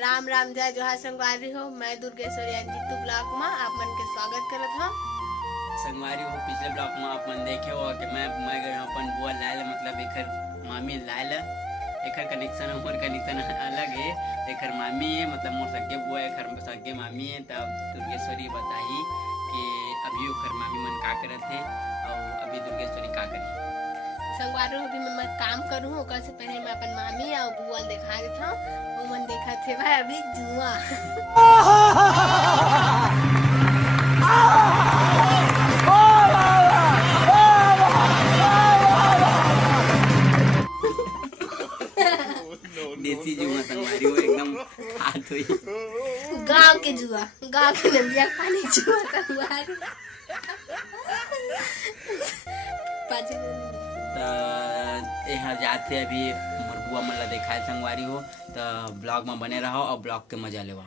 राम राम जय जोहार संगवारी हो। मैं दुर्गेश्वरी अंजितू ब्लॉक में आप मन के स्वागत करत हूँ। संगवारी हो पिछले ब्लॉक में आप मन देखे हो कि मैं गए अपन बुआ लायल मतलब एकर मामी लायल एकर कनेक्शन मोर कनेक्शन अलग है। एकर मामी है मतलब मोर सगे बुआ एकर सगे मामी है। तब दुर्गेश्वरी बताई कि अभी ओकर मामी मन का करत है और अभी दुर्गेश्वरी का करी। संगवारी हो अभी मैं काम करूँ ओकर से पहले मैं अपन मामी और बुआ दिखा देता हूँ। वो मन देखा थे भाई अभी जुआ देसी जुआ संगवारी हो एकदम हाथ हुई गांव के जुआ, गांव के नदिया पानी जुआ संगवारी यहाँ जाते अभी मोर बुआ मन ला देखा संगवारी हो तो ब्लॉग में बने रहो और ब्लॉग के मजा लेवा।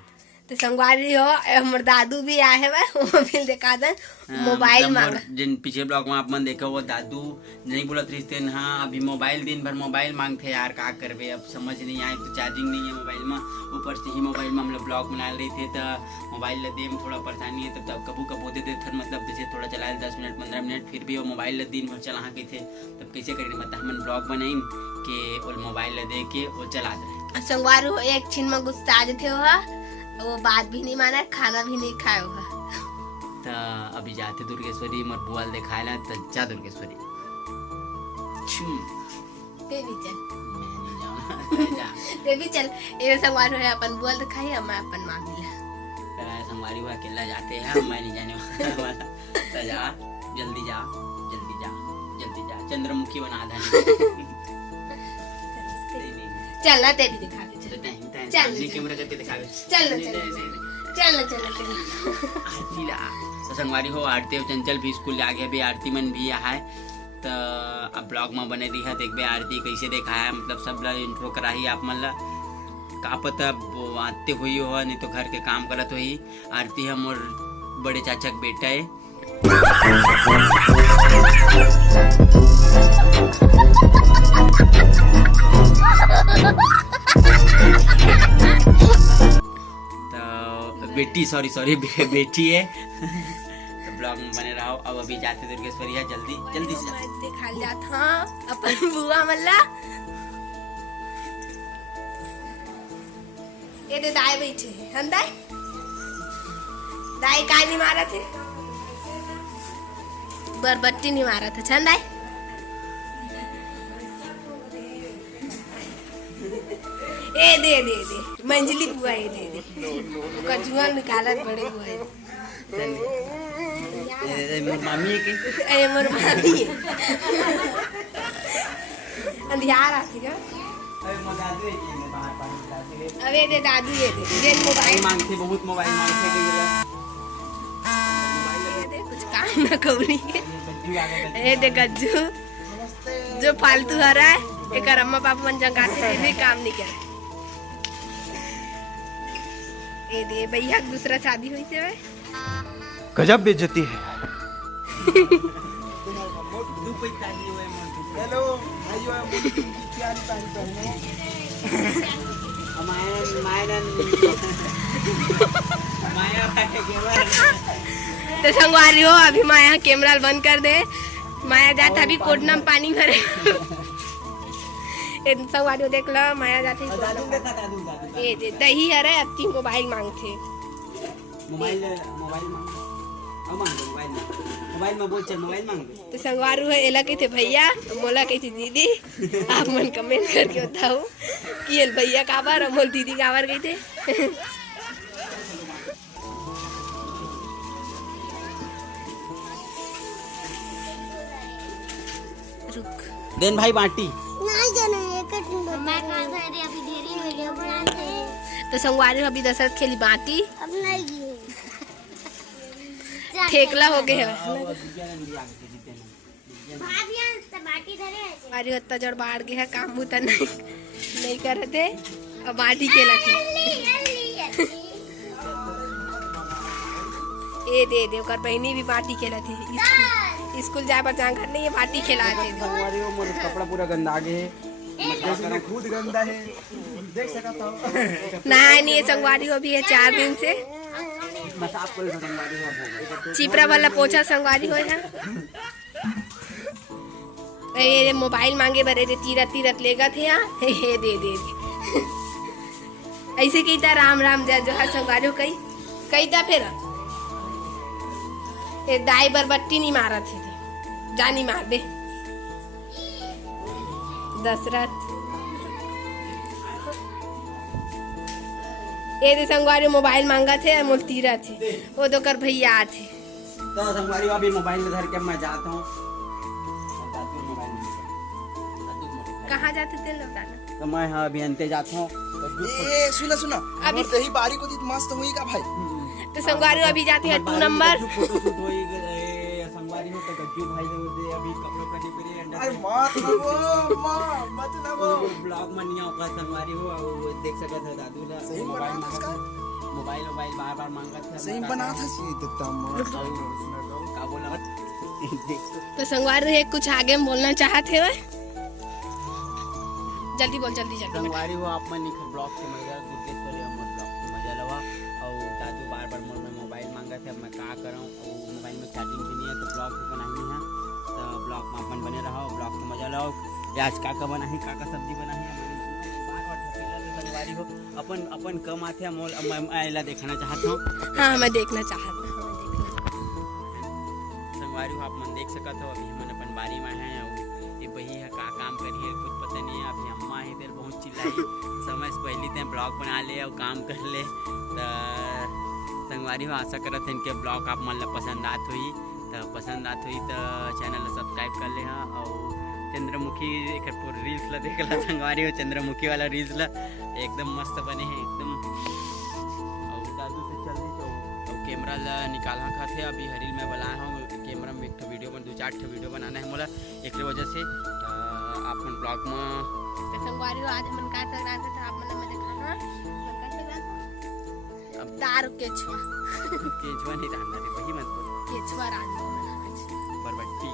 तो संगवारी हो हमर दादू भी आए है वो भी दिखा दे मोबाइल मांग जिन पिछले ब्लॉग में आप मन देखो वो दादू नहीं बोलत रही थे। हाँ अभी मोबाइल दिन भर मोबाइल मांगते यार का करबे अब समझ नहीं आए तो चार्जिंग नहीं है मोबाइल में ऊपर से ही मोबाइल में हम लोग ब्लॉग बना रहे थे तो मोबाइल ले में थोड़ा परेशानी है। तब कबू कबू दे थे मतलब जैसे थोड़ा चलाए 10 मिनट 15 मिनट फिर भी वो मोबाइल दिन भर चला के थे तब कैसे करेंगे मतलब हम ब्लॉग बनाई कि वो मोबाइल दे के वो चला दे। संगवारी हो एक छिन में गुस्सा थे वो बात भी नहीं माना खाना भी नहीं खाए हुआ। तो अभी जाते दुर्गेश्वरी मोर बुआल दिखाए ला तो जा दुर्गेश्वरी ते भी चल मैं नहीं जाऊँ जा ते भी चल ये संगवारी हो अपन बुआल दिखाई हम अपन मामी ला संगवारी हुआ अकेला जाते हैं मैं नहीं जाने वाला तो जा जल्दी जा जल्दी जा जल्दी जा चंद्रमुखी बना देना चल ना ते भी दिखा दे चल कैमरा करके दिखा दे चल आरती ला तो संगवारी हो आरती और चंचल भी स्कूल आगे अभी आरती मन भी है तो अब ब्लॉग में बने रही है देख आरती कैसे देखा है मतलब सब ला इंट्रो करा ही आप मन ला का पता आते हुई हो नहीं तो घर के काम करत हुई। आरती है मोर बड़े चाचा का बेटा है। बेटी सॉरी बेटी है तो ब्लॉग में बने रहो। अब अभी जाते दुर्गेश्वरी है जल्दी से दिखा जाता अपन बुआ मल्ला ये दे दाई बैठे हम दाई का नहीं मारा थे बरबट्टी नहीं मारा था छन दाई ए दे मंजली बुआ ये दे कजुआ निकालत बड़े बुआ मोर मामी है के ए मोर मामी अंधियार आती का अबे दे दादू ये दे मोबाइल मांगते बहुत मोबाइल मांगते दे कुछ काम ना कौनी ए दे गज्जू जो फालतू आ रहा है एक अम्मा पापा मन जंगाते भी काम नहीं कर ए दे भैया दूसरा शादी हुई से गजब बेइज्जती है। हेलो आइयो प्यारी बहने तो संगवारी हो अभी माया कैमरा बंद कर दे माया जाता अभी कोटना में पानी भरे संगवारी हो देख लो माया जाते ये दही है रे अति मोबाइल मांगते मोबाइल में बोल चल मोबाइल मांग तो संगवारू है एला कहते भैया मोला कहती दीदी आप मन कमेंट करके बताओ कि ये भैया का बार और मोल दीदी का बार कहते रुक देन भाई बांटी नहीं जाना मैं कहा था अभी ढेरी वीडियो बनाते हैं तो संगवारी अभी दशरथ खेली बाटी अब नहीं ठेकला हो गया अरे उतना जड़ बाढ़ गया काम उतना नहीं कर रहे थे और बाटी के लगे ए दे कर बहनी भी बाटी खेला थे स्कूल जाए पर जहाँ घर नहीं है बाटी खिला थे कपड़ा पूरा गंदा गए मैं खुद गंदा है देख सकता हूँ नहाए नहीं है संगवारी हो भी है 4 दिन से। मैं साफ कर संगवारी हो चिपरा वाला पोछा संगवारी हो है। ये मोबाइल मांगे बरे रे तीरत तीरत लेगा थे यहाँ दे दे दे ऐसे कही था राम राम जय जोहार संगवारी हो कही था फिर ये दाई बरबट्टी नहीं मारा थे जानी मार दे दशरथ ये दे संगवारी मोबाइल मांगा थे मोल तीरा थे वो तो कर भैया थे तो संगवारी अभी मोबाइल में धर के मैं जाता हूँ कहाँ जाते थे लौटाना तो मैं हाँ अभी अंते जाता हूँ ए सुना सुना अभी- अभी दही बारी को दी मस्त होई का भाई। तो संगवारी अभी जाते हैं 2 नंबर फोटोशूट होई संगवारी हो तो गज्जू भाई दे अभी कपड़े पहने पहने अंडा अरे मत ना वो मत ना वो ब्लॉग में नहीं होगा संगवारी हो वो देख सकत है दादू ला सही मोबाइल बना था इसका? मोबाइल बार बार मांगा था सही बना था सी देता मत का बोला देख तो संगवारी है कुछ आगे में बोलना चाहते हो जल्दी बोल जल्दी जल्दी संगवारी हो आप मन निखर ब्लॉग के मजा दुर्गेश्वरी अमर ब्लॉग के मजा लवा और दादू बार बार मोर में मोबाइल मांगा था मैं का करूं और मोबाइल में चार्जिंग भी नहीं है तो ब्लॉग भी बनानी है तो ब्लॉग में अपन बने रहो ब्लॉग के मजा लो आज का बनाही का सब्जी बनाही बार बार ठपेला तो संगवारी हो अपन अपन कम आथे मोल मैं आइला देखना चाहता हूं हाँ मैं देखना चाहता हूँ संगवारी हो आप मन देख सकत हो अभी मन अपन बारी में है और ये बही है का काम करी है कुछ पता नहीं है अभी अम्मा है इधर बहुत चिल्लाई समय से पहले ते ब्लॉग बना ले और काम कर ले तो संगवारी हो आशा करत हैं इनके ब्लॉग आप मन ला पसंद आत हुई तो चैनल ला सब्सक्राइब कर ले हाँ और चंद्रमुखी एक पूरा रील्स ला देख ला संगवारी हो चंद्रमुखी वाला रील्स ला एकदम मस्त बने हैं एकदम और दादू से चल दी तो कैमरा ला निकाला खाते अभी हरील में बुलाया हूँ कैमरा में एक वीडियो बन 2-4 वीडियो बनाना है मोला एक वजह से आप ब्लॉग में तो संगवारी हो आज मन का कर रहा था आप मन में दिखाना मन का कर रहा था अब दारू के छुआ केजवा नहीं जानना रे वही मत बोल के छुआ रांधो मन आज बरबट्टी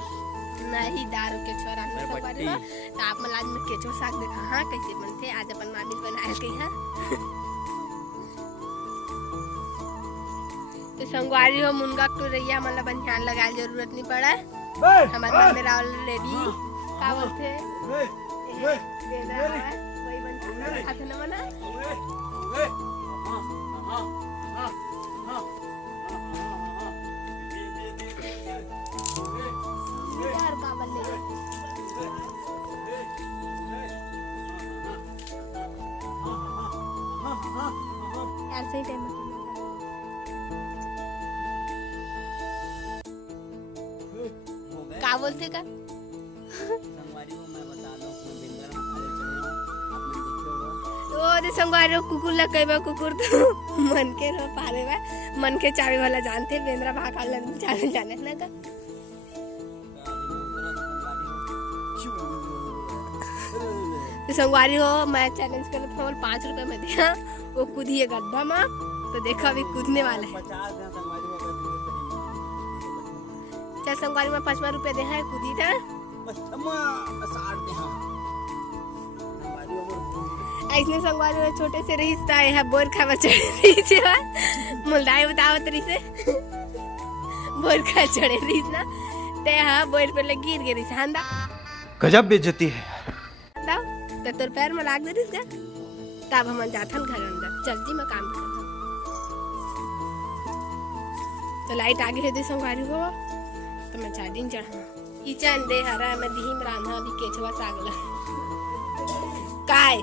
नहीं दारू के छुआ रांधो बरबट्टी। संगवारी हो तो आप मन आज में केचो साग देखा हाँ कैसे बनते आज अपन मामी बनाए के यहाँ तो संगवारी हो मुनगा तो रैया मतलब ध्यान लगाए जरूरत नहीं पड़ा हमारे मामे ऑलरेडी का बोलते वही बनता खाते न मना यार का बल्ले यार सही टाइम का बोलते का संगवारी को मैं बता दूं मैं बिंदर हाले चले हूं आपने देखे होगा ओ दे संगवारी कुकुर ला कहबा कुकुर तो मन के रो पारे बा मन के चाबी वाला जानते बेंद्रा भागा लन चाबी जाने ना का तो संगवारी हो मैं चैलेंज कर था 5 रुपए में दिया वो कूदिए गड्ढा में तो देखो अभी कूदने वाला है 50 है संगवारी को चल संगवारी में 5 रुपए दे है कूदी था बस अम्मा 60 दे हां संगवारी को ऐसने संगवारी में छोटे से रिश्ता है बोर खा बचड़े रही से मुलदाई बताओ तरी से बोर खा चढ़े रही ना ते हां बोर पे लग गिर गई हंदा गजब बेइज्जती है। दाओ तो तोर पैर में लाग दे रिस का तब हम जाथन घर अंदर जल्दी में काम करना तो लाइट आगे है दे संगवारी हो तो मैं चार्जिंग चढ़ा किचन दे हरा मैं धीम रांधा अभी केचवा सागला काय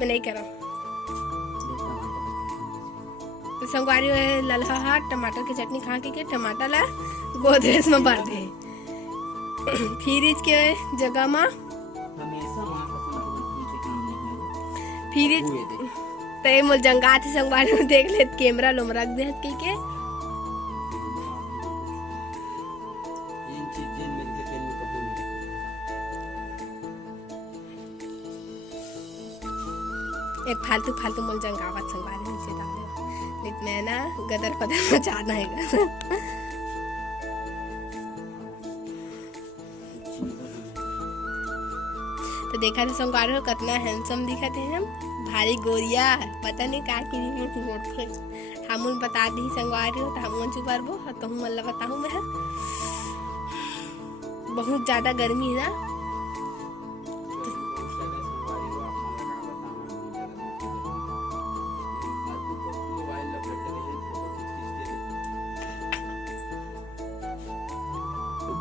मैं नहीं कर रहा तो संगवारी ललहा टमाटर की चटनी खा के टमाटर ला गोदरेज में भर दे फ्रिज के जगह में हमेशा मां कसम से काम नहीं फ्रिज ते मोल जंगात संगवारी में देख ले कैमरा लोम रख दे के इन चीजें मिलके तेन कबूल एक फालतू फालतू मोल जंगावत संगवारी में से डाले लेकिन मैं ना गदर पदर मचाना है तो देखा था संगवार हो कितना हैंडसम दिखा थे हम, भारी गोरिया, पता नहीं का की हम बता दी संगवार हो तो हम चुपार बो तो हम अल्लाह बताऊँ मैं। बहुत ज़्यादा गर्मी है ना,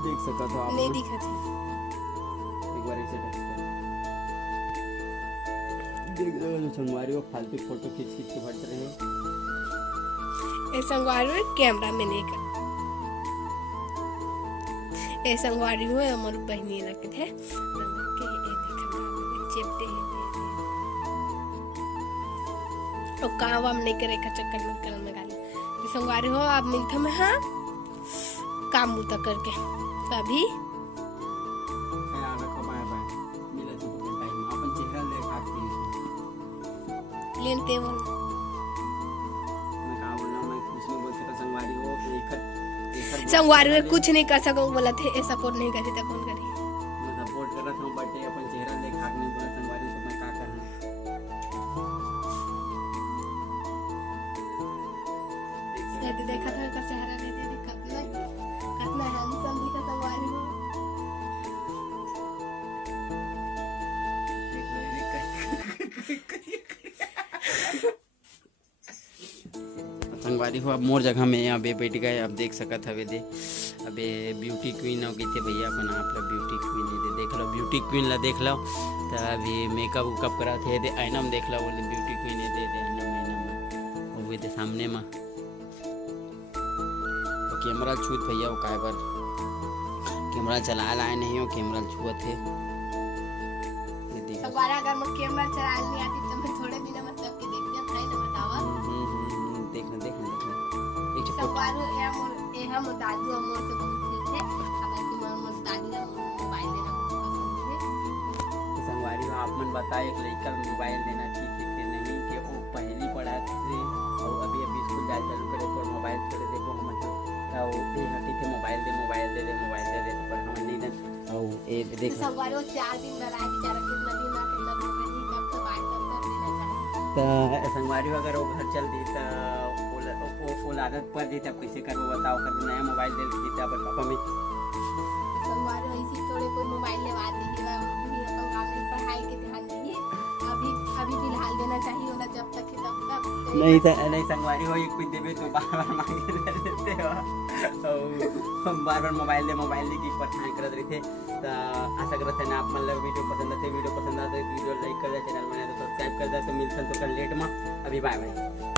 देख सका था आप नहीं दिखा था। एक बार ऐसे देख रहे हो संगवारी वो फालतू फोटो खींच खींच के भट रहे हैं। ये संगवारी कैमरा में नहीं कर, ये संगवारी हो हमारी बहनी रखे थे चिपटे तो काम वाम नहीं करे का चक्कर में कल में गाली तो संगवारी हो आप मिलता में हाँ काम बूता करके तभी लेनते बोल संगवारी में कुछ नहीं कर सको बोला थे सपोर्ट नहीं करती तो कौन करी सपोर्ट कर रहा था बट अपन चेहरा देख हाथ नहीं बोला संगवारी तो मैं क्या करना। देखा था का चेहरा देखे कितना कितना हैंडसम दिखा संगवारी हो। संगवारी हो अब मोर जगह में अबे बैठ गए। अब देख सकत हवे दे अबे ब्यूटी क्वीन हो गई थे भैया अपन आप लोग ब्यूटी क्वीन दे देख लो ब्यूटी क्वीन ला देख लो तो अभी मेकअप उकअप करा थे दे आईना में देख लो बोले ब्यूटी क्वीन दे दे आईना में वो दे सामने में तो कैमरा छूत भैया वो काय पर कैमरा चला लाए नहीं हो कैमरा छुआ थे संगवारी अगर मैं कैमरा चला नहीं आती तो मैं थोड़े बिना मतलब के देख लिया खाई ना बतावा देखना देखना देखना संगवारी ये हम दादू अमोर से बहुत थे हमारे की मोर दादी का मोबाइल देना पसंद थे। संगवारी आप मन बताए एक लड़का मोबाइल देना ठीक है कि नहीं कि वो पहली पढ़ा थे और अभी अभी स्कूल जाए चालू करे तो मोबाइल थोड़े देखो हम तो ये हटी थे मोबाइल दे पर हम नहीं दे और ये देख संगवारी वो 4 दिन लड़ाई बेचारा कितना दिन ना कितना दिन रही तब तो बात तब देना चाहिए तो संगवारी अगर वो घर चल दी तो वो आदत पड़ दी तब कैसे करबो बताओ कर नया मोबाइल दे दी तब पापा में संगवारी ऐसी थोड़े कोई मोबाइल लेवा दीजिएगा भी अपन काम में पढ़ाई के ध्यान दीजिए अभी फिलहाल देना चाहिए होगा जब तक है तब तक नहीं संगवारी हो एक कुछ देवे तो बार मांगे लेते हो और बार मोबाइल की परेशान करत रही थे तो आशा करते हैं आप मतलब वीडियो पसंद आते वीडियो लाइक कर दे चैनल में तो सब्सक्राइब कर दे तो मिलते हैं तो कल लेट में अभी बाय बाय।